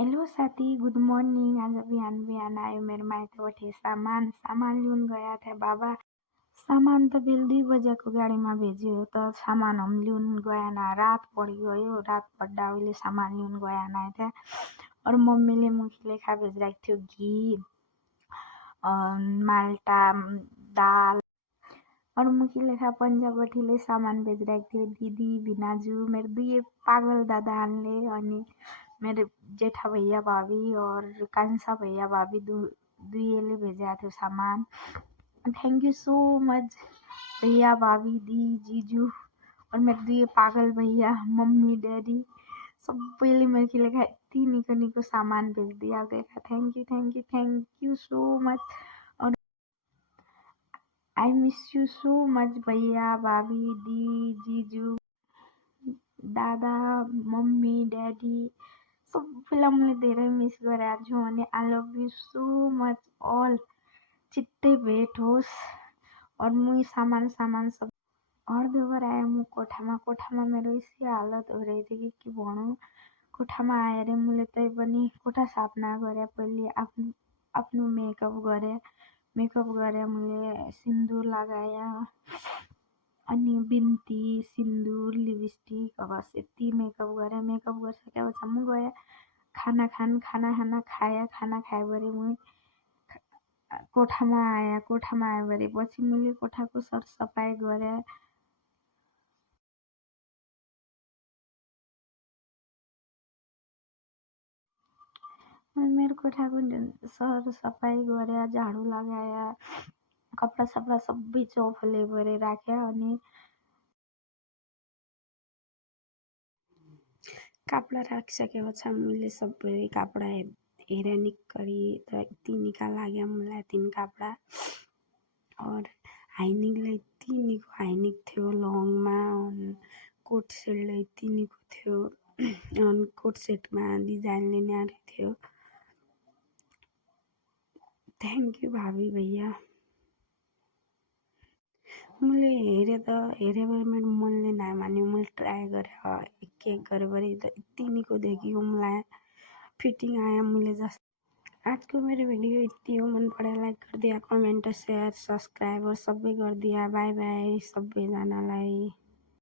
Hello साथी, good morning. आज बिहान बिहान आयो मेरो माइतबाट सामान लिन गया थे बाबा। सामान त बेल 2 बजेको गाडीमा भेज्यो त सामान हम लिन गएन। रात पड़ गयो, रात पड्डा उहिले सामान लिन गएन थे। और मम्मीले मुखी लेखा भेजिरहेको थियो घी, माल्टा, दाल। और मुखी लेखा पंजाबटीले सामान भेजिरहेको थियो दिदी भिनाजु, मेरो 2 पागल दादाले, अनि मेरो जेठा भैया भाभी और कांसा भैया भाभी दुईले भेजा थियो सामान। थैंक यू सो मच भैया भाभी दी जीजू और मेरो 2 पागल भैया मम्मी डैडी सबैले मेरो लेखा यति निको निको सामान भेजिदिया। Thank you so much. और I miss you so much भैया भाभी दी जीजू दादा मम्मी ड्याडी सबैलाई मैले धेरै मिस गरेको छु। अनि I love you so much all. छिट्टै भेट होस्। और मुई सामान सब अर्धो गराए मु कोठामा मेरो यस्तै हालत हो रही थी कि भनौँ। कोठामा आएर मैले तै पनि कोठा साफ नगरे पहिले आफ्नो मेकअप गरे मैले सिन्दुर लगाया, अनि बिन्ती सिन्दुर लिपस्टिक बस यति मेकअप गरिसकेपछि म गए खाना खाया। खाना खाएभरि म कोठामा आएभरि पछि मैले कोठाको सरसफाइ गरे। मेरो कोठाको सरसफाइ गरे, झाडु लगाया, कपडा सपडा सबै चौफले भरे राख्या। अनि कपडा राखिसकेपछि मैले सबै कपडा हेरेँ निक्करी त यति निका लाग्यो मलाई 3 कपडा। और हाइनिङलाई यति निको हाइनिङ थियो लङमा, कोट सेटलाई यति निको थियो। अनि कोट सेटमा डिजाइनले न्यारो थियो। थैंक यू भाभी भैया। मैले हेरेँ मेरो मनले नमान्यो। मैले ट्राई गरेँ एक गरेभरि त यति निको देखियो मलाई, फिटिङ आयो मैले जस्तो। आज को मेरो भिडियो यति हो। मन परे लाइक कर दिया, कमेंट शेयर सब्सक्राइब और सबै कर दिया। बाय बाय सबैजनालाई।